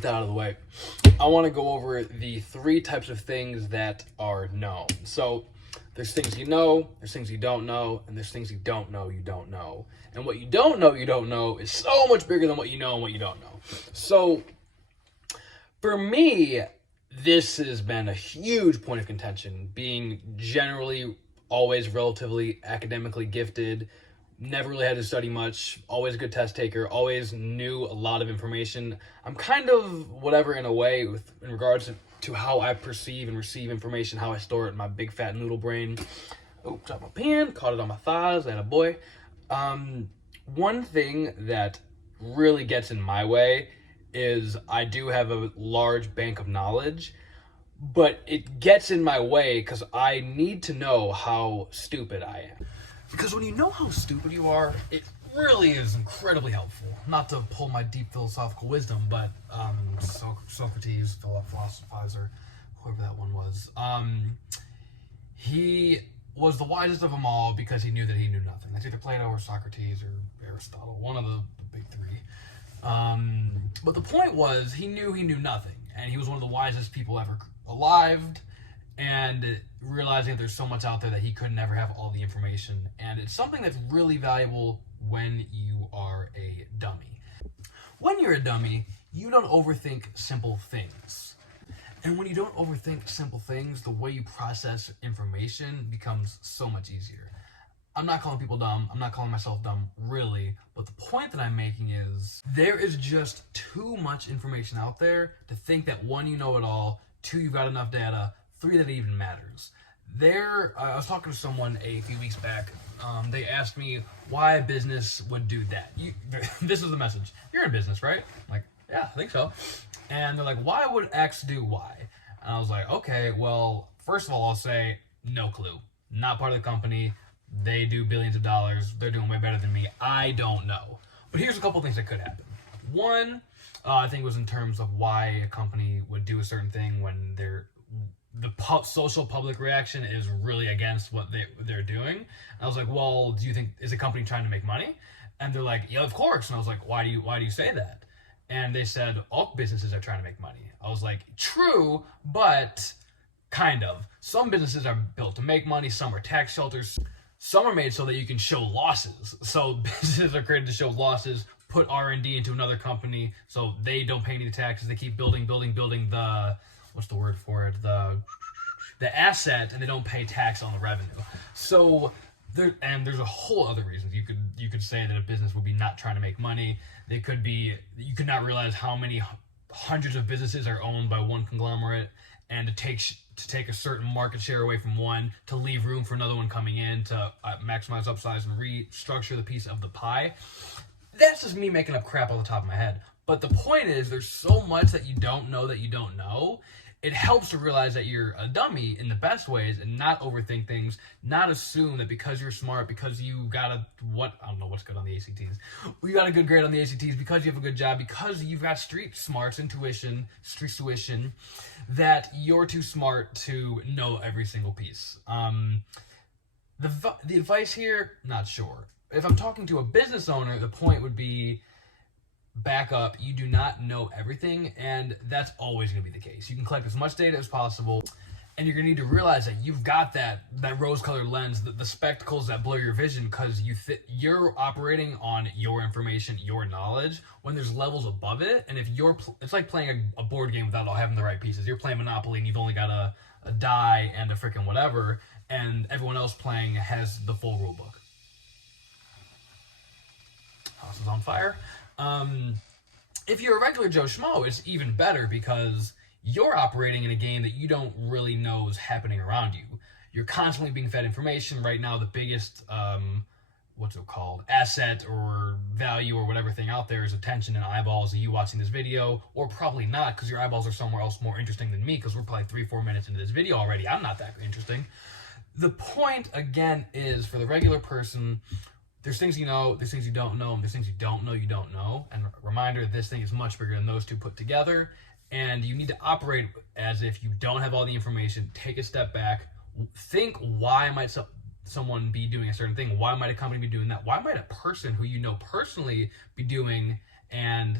with that out of the way, I want to go over the three types of things that are known. So there's things you know, there's things you don't know, and there's things you don't know you don't know. And what you don't know is so much bigger than what you know and what you don't know. So for me, this has been a huge point of contention, being generally always relatively academically gifted, never really had to study much, always a good test taker, always knew a lot of information. I'm kind of whatever in a way in regards to how I perceive and receive information, how I store it in my big fat noodle brain. Oh, dropped my pen, caught it on my thighs, and a boy. One thing that really gets in my way is I do have a large bank of knowledge, but it gets in my way because I need to know how stupid I am. Because when you know how stupid you are, it really is incredibly helpful. Not to pull my deep philosophical wisdom, but Socrates, philosophizer, whoever that one was, he was the wisest of them all because he knew that he knew nothing. That's either Plato or Socrates or Aristotle, one of the big three. But the point was, he knew nothing, and he was one of the wisest people ever alive, and realizing that there's so much out there that he could never have all the information. And it's something that's really valuable when you are a dummy. When you're a dummy, you don't overthink simple things. And when you don't overthink simple things, the way you process information becomes so much easier. I'm not calling people dumb. I'm not calling myself dumb, really. But the point that I'm making is there is just too much information out there to think that one, you know it all, two, you've got enough data, three, that it even matters. I was talking to someone a few weeks back. They asked me why a business would do that. This is the message. You're in business, right? I'm like, yeah, I think so. And they're like, why would X do Y? And I was like, okay, well, first of all, I'll say no clue. Not part of the company. They do billions of dollars. They're doing way better than me. I don't know. But here's a couple things that could happen. One, I think it was in terms of why a company would do a certain thing when social public reaction is really against what they're doing. And I was like, well, do you think, is the company trying to make money? And they're like, yeah, of course. And I was like, why do you say that? And they said, all businesses are trying to make money. I was like, true, but kind of. Some businesses are built to make money. Some are tax shelters. Some are made so that you can show losses. So businesses are created to show losses, put R&D into another company so they don't pay any taxes. They keep building the, what's the word for it? The asset, and they don't pay tax on the revenue. So there's a whole other reasons. You could say that a business would be not trying to make money. You could not realize how many hundreds of businesses are owned by one conglomerate, and to take a certain market share away from one, to leave room for another one coming in, to maximize upsize and restructure the piece of the pie. That's just me making up crap off the top of my head. But the point is, there's so much that you don't know. It helps to realize that you're a dummy in the best ways and not overthink things, not assume that because you're smart, because you got I don't know what's good on the ACTs. You got a good grade on the ACTs, because you have a good job, because you've got street smarts, street tuition, that you're too smart to know every single piece. The advice here, not sure. If I'm talking to a business owner, the point would be, back up. You do not know everything, and that's always going to be the case. You can collect as much data as possible, and you're going to need to realize that you've got that rose-colored lens, the spectacles that blur your vision, because you're operating on your information, your knowledge, when there's levels above it. And if it's like playing a board game without all having the right pieces. You're playing Monopoly, and you've only got a die and a freaking whatever, and everyone else playing has the full rule book. House is on fire. If you're a regular Joe Schmo, it's even better because you're operating in a game that you don't really know is happening around you. You're constantly being fed information. Right now, the biggest, asset or value or whatever thing out there is attention and eyeballs of you watching this video, or probably not, because your eyeballs are somewhere else more interesting than me, because we're probably 3-4 minutes into this video already. I'm not that interesting. The point, again, is for the regular person, there's things you know, there's things you don't know, and there's things you don't know. And reminder, this thing is much bigger than those two put together. And you need to operate as if you don't have all the information. Take a step back. Think, why might someone be doing a certain thing? Why might a company be doing that? Why might a person who you know personally be doing? And